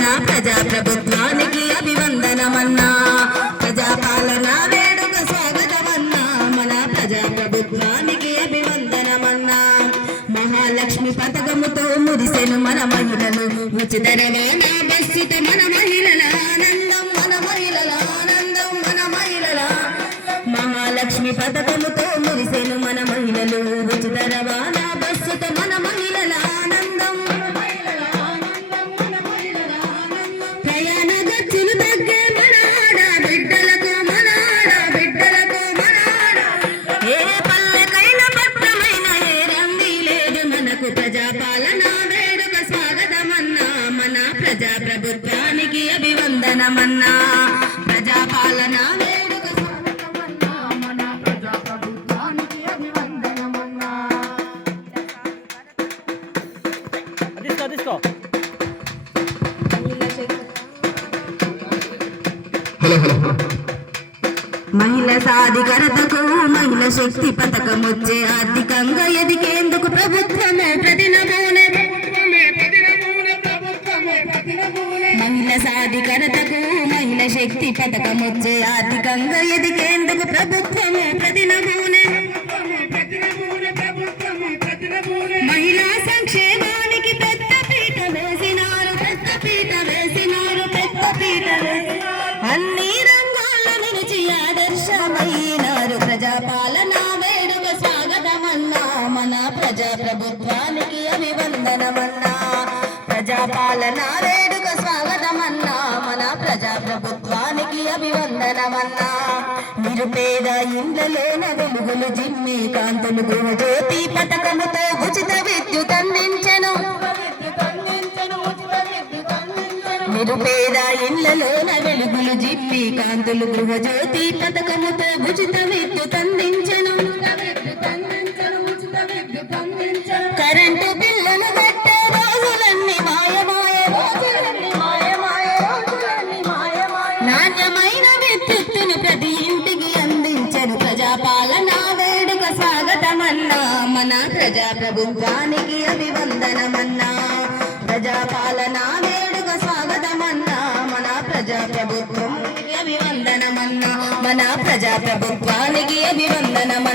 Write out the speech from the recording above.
మన ప్రజాప్రభుత్వానికి అభివందనమన్నా ప్రజాపాలన వేడుక స్వాగతమన్నా మన ప్రజాప్రభుత్వానికి అభివందనమన్నా మహాలక్ష్మి పథకముతో మురిసెను మన మహిళలు ఉచిత రవాణా బస్సుతో మన మహిళల ఆనందం మన మహిళల ఆనందం మన మహిళల మహాలక్ష్మి పథకముతో మురిసెను మన మహిళలు ఉచిత రవాణా బస్సుతో మన మహిళల ఆనందం ప్రయాణ ఖర్చులు తగ్గే మన ఆడబిడ్డలకు మన ఆడబిడ్డలకు మన ఏ పల్లెకైన పట్టమైన ఏ రంది లేదు మనకు ప్రజాపాలన వేడుక స్వాగతమన్నా మన ప్రజాప్రభుత్వానికి అభివందనమన్నా ప్రజాపాలన వేడుక స్వాగతమన్నా మన ప్రజాప్రభుత్వానికి అభివందనమన్నా మహిళా సాధికారతకు మహిళా శక్తి పథకం వచ్చే ఆర్థికంగా ఎదిగేందుకు ప్రభుత్వమే ప్రతినమూనే మహిళా సాధికారతకు మహిళా శక్తి పథకం వచ్చే ఆర్థికంగా ఎదిగేందుకు ప్రభుత్వమే ప్రతినమూనే మహిళా సంక్షేమానికి పెద్ద పీట వేసినారు పెద్ద పీట వేసినారు పెద్ద పీట అన్ని రంగాల్లో నిలిచి ఆదర్శమైనారు ప్రజాపాలన వేడుక స్వాగతమన్నా మన ప్రజాప్రభుత్వానికి అభివందనమన్నా ప్రజాపాలన వేడుక స్వాగతమన్నా మన ప్రజాప్రభుత్వానికి అభివందనమన్నా నిరుపేద ఇండ్లలోన వెలుగులు జిమ్మి కాంతులు గృహజ్యోతి పథకముతో ఉచిత విద్యుత్ అందించెను నిరుపేద ఇండ్లలోన వెలుగులు జిమ్మి కాంతులు గృహజ్యోతి పథకముతో ఉచిత విద్యుత్ అందించెను కరెంటు బిల్లులు కట్టే రోజులన్నీ మాయమాయ రోజులన్నీ మాయమాయ రోజులన్నీ మాయమాయ నాణ్యమైన విద్యుత్తును ప్రతి ఇంటికి అందించెను ప్రజాపాలన వేడుక స్వాగతమన్నా మన ప్రజాప్రభుత్వానికి అభివందనమన్నా ప్రజాపాలన వేడుక స్వాగతమన్నా మన ప్రజాప్రభుత్వానికి అభివందనమన్నా మన ప్రజాప్రభుత్వానికి అభివందనమన్నా